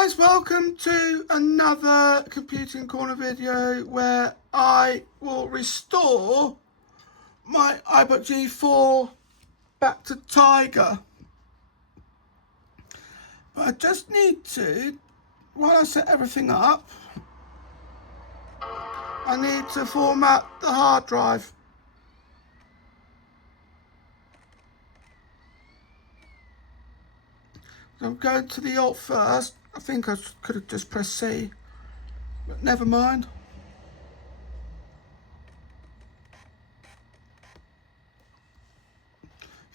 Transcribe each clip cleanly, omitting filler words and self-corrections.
guys, welcome to another Computing Corner video where I will restore my iBook G4 back to Tiger. But I just need to, while I set everything up, I need to format the hard drive. So I'm going to the Alt first. I think I could have just pressed C, but never mind.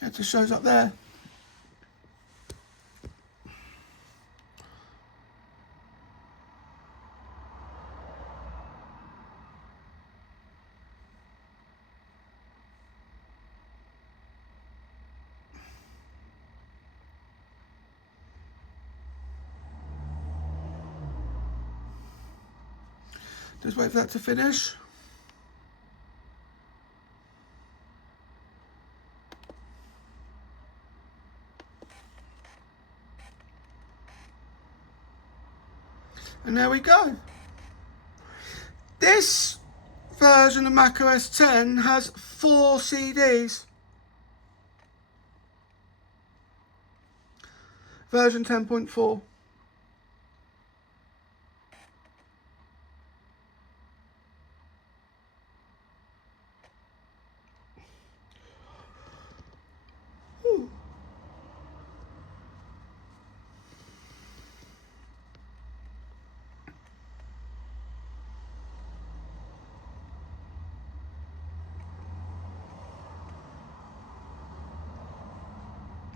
It just shows up there. Just wait for that to finish. And there we go. This version of macOS 10 has 4 CDs. Version 10.4.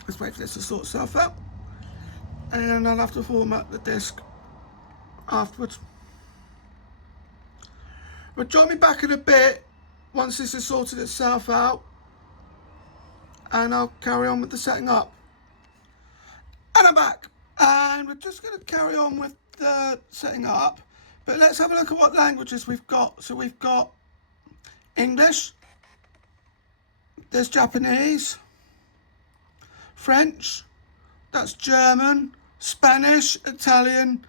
Let's wait for this to sort itself out, and I'll have to format the disk afterwards. But join me back in a bit once this has sorted itself out, and I'll carry on with the setting up. And I'm back, and we're just going to carry on with the setting up, but let's have a look at what languages we've got. So we've got English, there's Japanese, French, that's German, Spanish, Italian,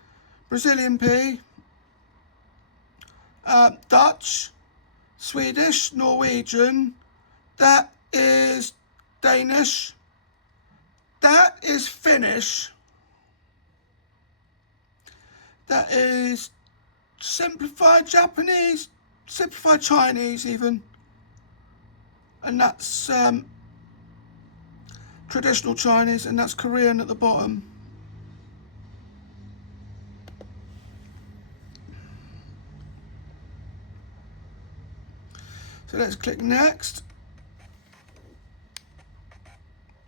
Brazilian P, Dutch, Swedish, Norwegian, that is Danish, that is Finnish, that is simplified Japanese, simplified Chinese even, and that's traditional Chinese, and that's Korean at the bottom. So let's click next,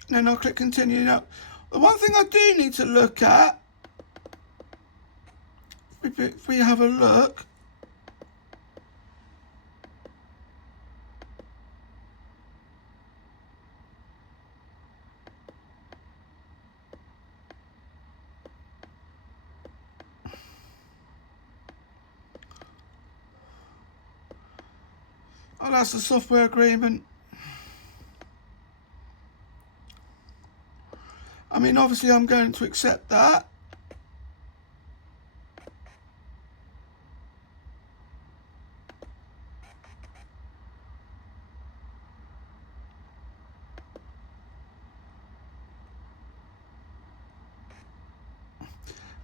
and then I'll click continue. Now, the one thing I do need to look at, if we have a look, oh, that's the software agreement. I mean, obviously I'm going to accept that.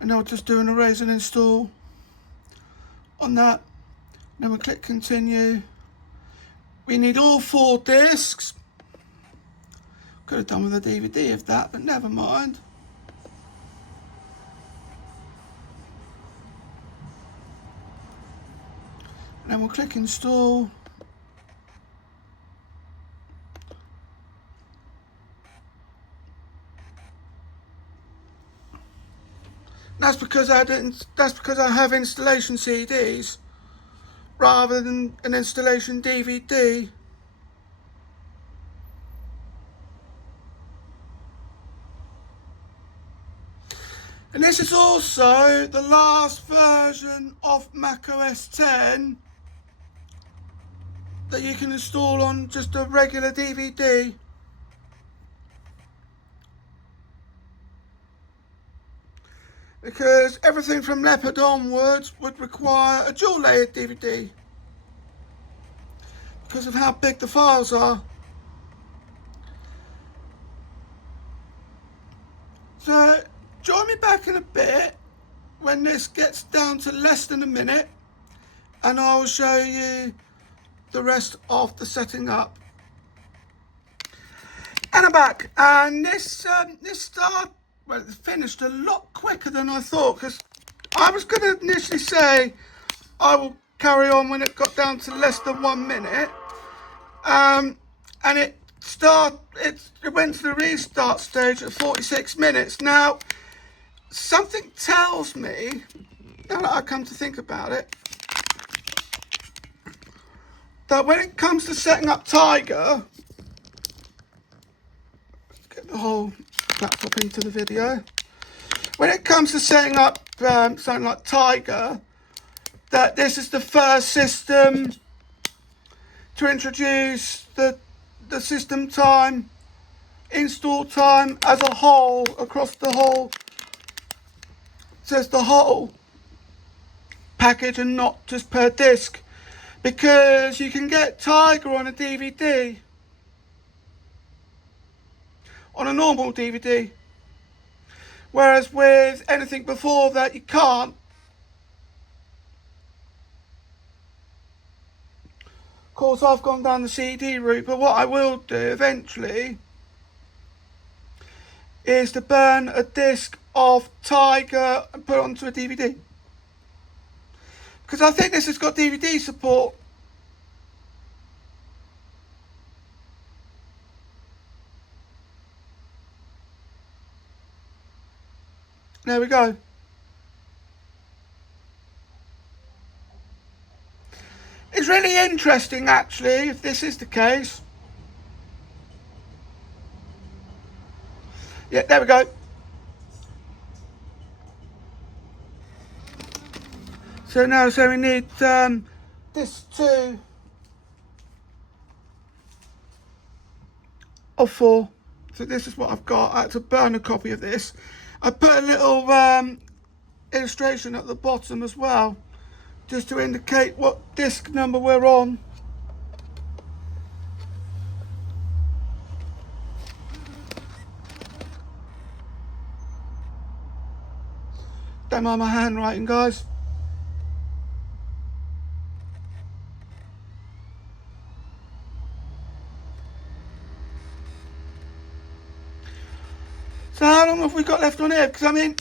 And I'll just do an erase and install on that. Then we'll click continue. We need all 4 discs. Could have done with a DVD of that, but never mind. And then we'll click install. That's because I have installation CDs rather than an installation DVD. And this is also the last version of macOS 10 that you can install on just a regular DVD. because everything from Leopard onwards would require a dual layered DVD because of how big the files are. So join me back in a bit when this gets down to less than a minute, and I'll show you the rest of the setting up. And I'm back, and this finished a lot quicker than I thought, because I was going to initially say I will carry on when it got down to less than 1 minute, and it went to the restart stage at 46 minutes. Now, something tells me, now that I come to think about it, that when it comes to setting up Tiger, get the whole laptop into the video. When it comes to setting up something like Tiger, that this is the first system to introduce the system time, install time as a whole, across the whole, says the whole package and not just per disc, because you can get Tiger on a DVD, on a normal DVD, whereas with anything before that you can't. Of course, I've gone down the CD route, but what I will do eventually is to burn a disc of Tiger and put it onto a DVD, because I think this has got DVD support. There we go. It's really interesting, actually, if this is the case. Yeah, there we go. So now, we need this 2 of 4. So this is what I've got. I had to burn a copy of this. I put a little illustration at the bottom as well, just to indicate what disc number we're on. Don't mind my handwriting, guys. So how long have we got left on here? Because I mean,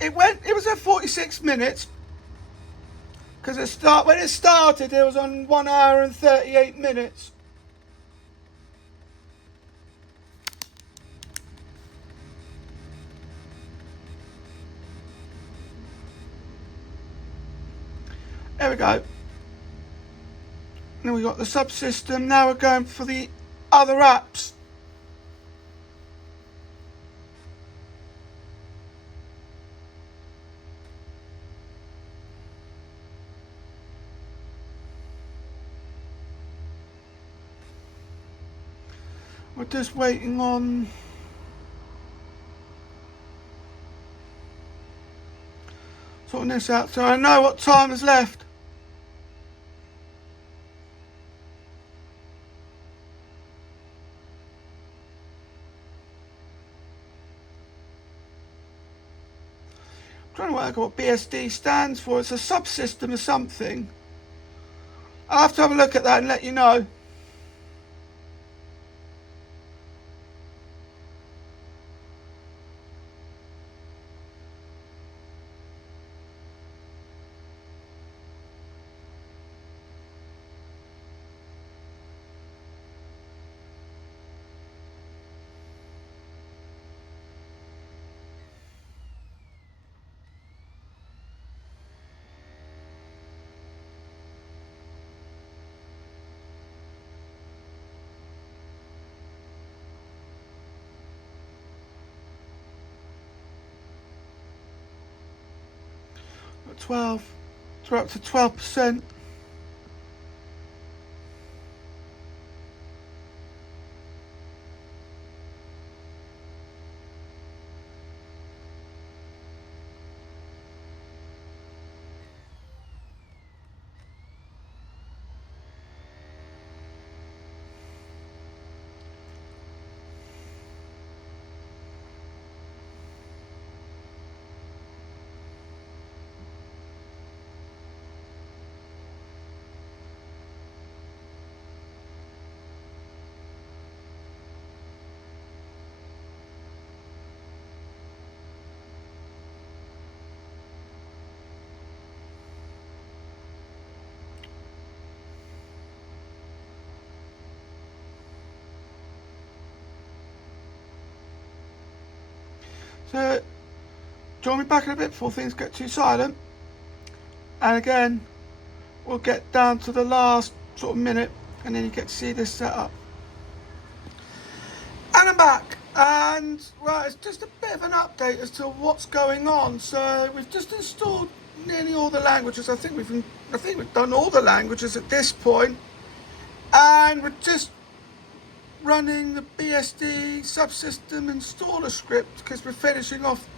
it was at 46 minutes. Because when it started, it was on 1 hour and 38 minutes. There we go. Then we got the subsystem. Now we're going for the other apps. We're just waiting on sorting this out so I know what time is left. I'm trying to work out what BSD stands for. It's a subsystem or something. I'll have to have a look at that and let you know. At 12. So we're up to 12%. So join me back in a bit before things get too silent. And again, we'll get down to the last sort of minute and then you get to see this setup. And I'm back, and right, it's just a bit of an update as to what's going on. So we've just installed nearly all the languages. I think we've done all the languages at this point, and we're just running the BSD subsystem installer script because we're finishing off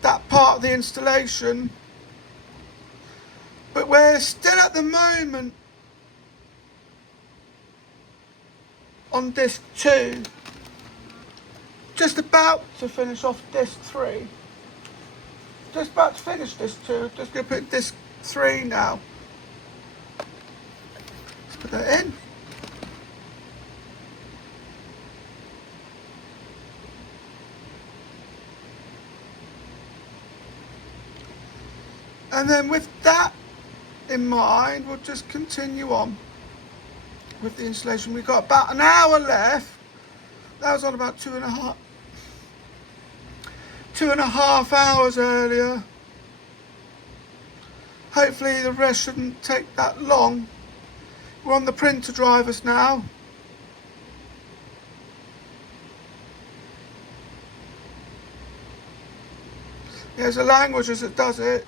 that part of the installation. But we're still at the moment on disk 2. Just about to finish off disk 3. Just about to finish disk 2. Just going to put disk 3 now. Let's put that in. And then with that in mind, we'll just continue on with the installation. We've got about an hour left. That was on about 2.5 hours earlier. Hopefully the rest shouldn't take that long. We're on the printer drivers now. There's the languages that does it.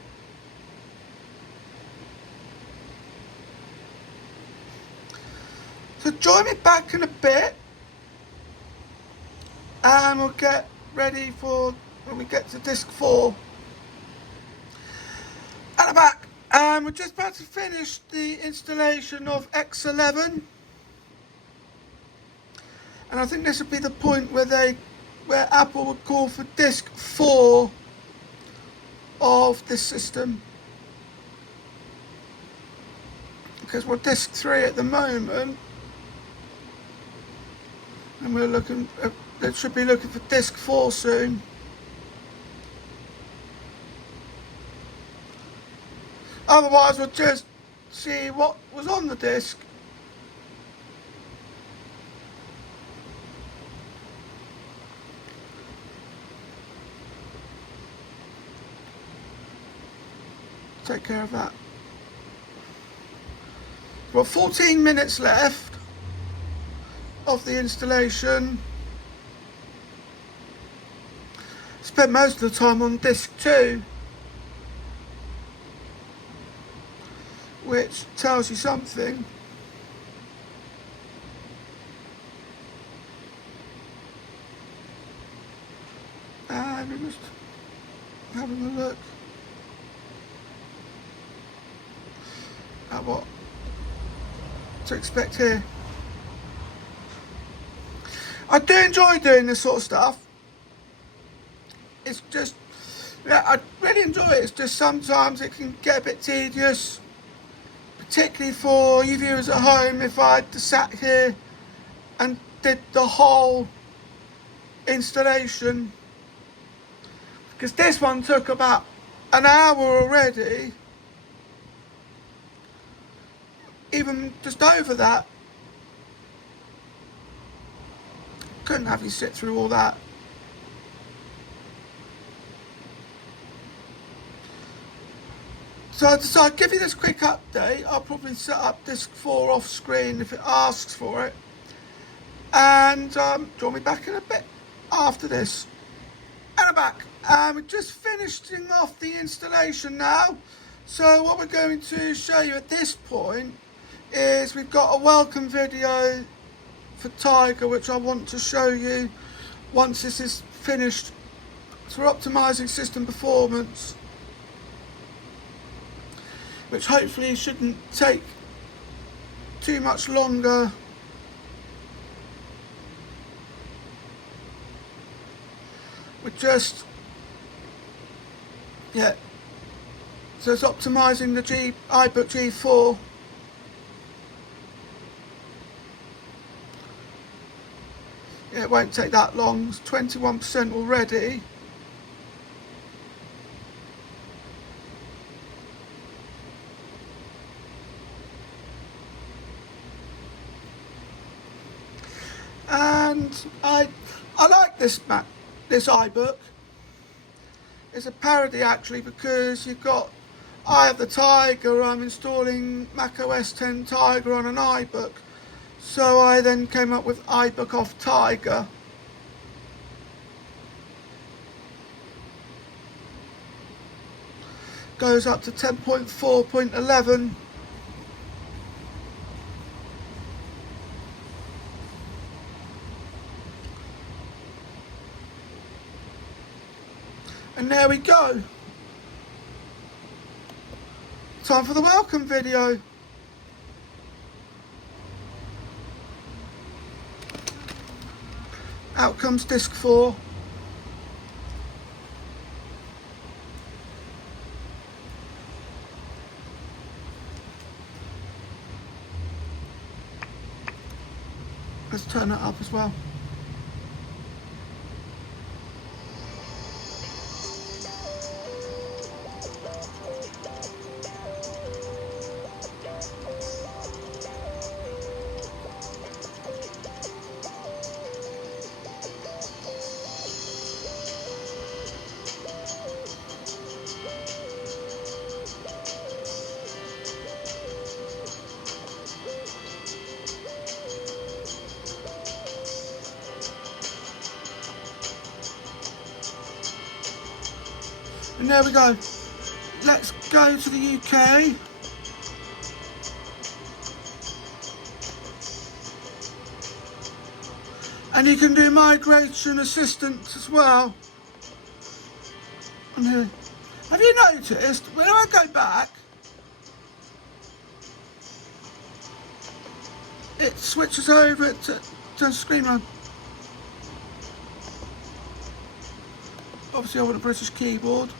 So join me back in a bit and we'll get ready for when we get to disk 4. And I'm back, and we're just about to finish the installation of X11, and I think this would be the point where Apple would call for disk 4 of this system, because we're disk 3 at the moment, and we're looking at, it should be looking for disk 4 soon. Otherwise, we'll just see what was on the disk. Take care of that. We've got 14 minutes left of the installation. Spent most of the time on disk 2. Which tells you something. And we're just having a look at what to expect here. I do enjoy doing this sort of stuff. It's just, yeah, I really enjoy it. It's just sometimes it can get a bit tedious. Particularly for you viewers at home, if I had sat here and did the whole installation, because this one took about an hour already, even just over that. Couldn't have you sit through all that. So I decided to give you this quick update. I'll probably set up disk 4 off screen if it asks for it. And join me back in a bit after this. And I'm back. We're just finishing off the installation now. So what we're going to show you at this point is we've got a welcome video for Tiger, which I want to show you once this is finished. So we're optimizing system performance, which hopefully shouldn't take too much longer. We're just, yeah, so it's optimising the iBook G4. Yeah, it won't take that long, it's 21% already. And I like this iBook. It's a parody actually, because you've got Eye of the Tiger. I'm installing macOS 10 Tiger on an iBook, so I then came up with iBook off Tiger. Goes up to 10.4.11. And there we go. Time for the welcome video. Out comes disc 4. Let's turn it up as well. And there we go. Let's go to the UK. And you can do migration assistance as well. On here. Have you noticed, when I go back, it switches over to screen mode. Obviously I want a British keyboard.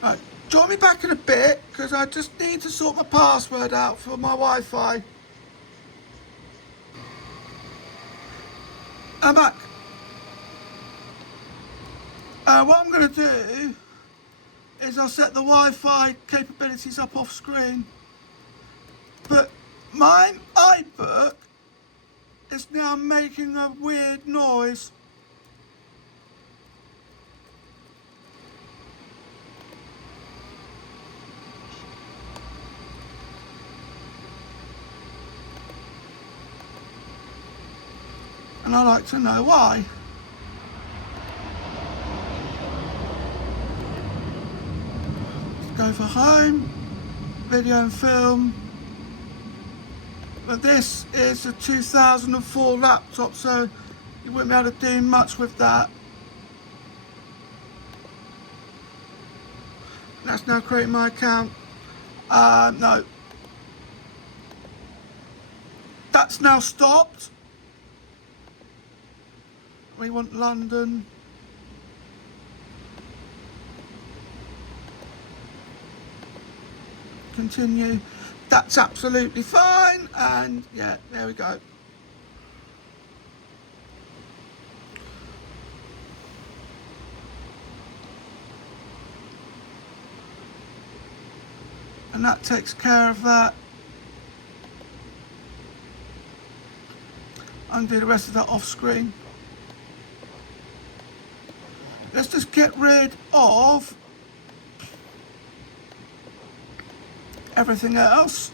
Right, join me back in a bit, because I just need to sort my password out for my Wi-Fi. I'm back. What I'm going to do is I'll set the Wi-Fi capabilities up off screen. But my iBook is now making a weird noise. And I'd like to know why. Let's go for home, video and film. But this is a 2004 laptop, so you wouldn't be able to do much with that. That's now creating my account. No. That's now stopped. We want London. Continue. That's absolutely fine. And yeah, there we go. And that takes care of that. Undo the rest of that off screen. Let's just get rid of everything else.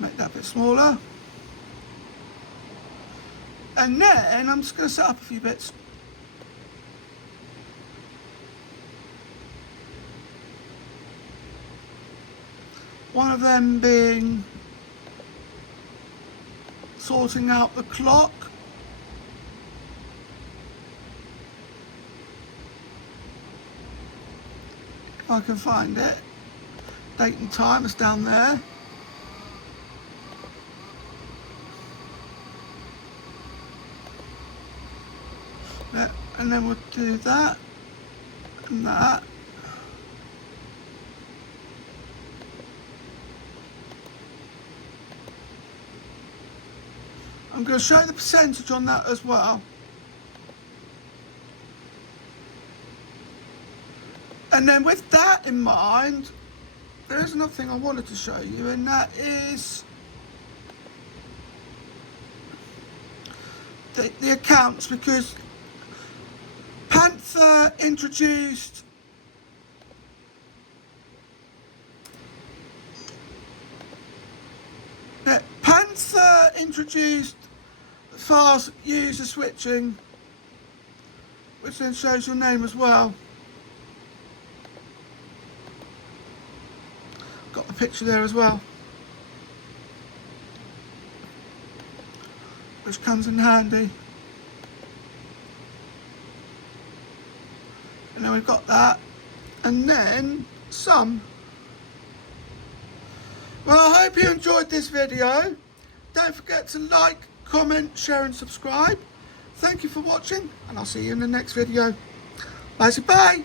Make that a bit smaller. And then I'm just going to set up a few bits. One of them being sorting out the clock. If I can find it. Date and time is down there. Yeah, and then we'll do that and that. I'm going to show you the percentage on that as well. And then with that in mind, there is another thing I wanted to show you, and that is the accounts, because Panther introduced fast user switching, which then shows your name as well. Got the picture there as well, which comes in handy. And then we've got that, and then some. Well, I hope you enjoyed this video. Don't forget to like, comment, share and subscribe. Thank you for watching, and I'll see you in the next video. Bye.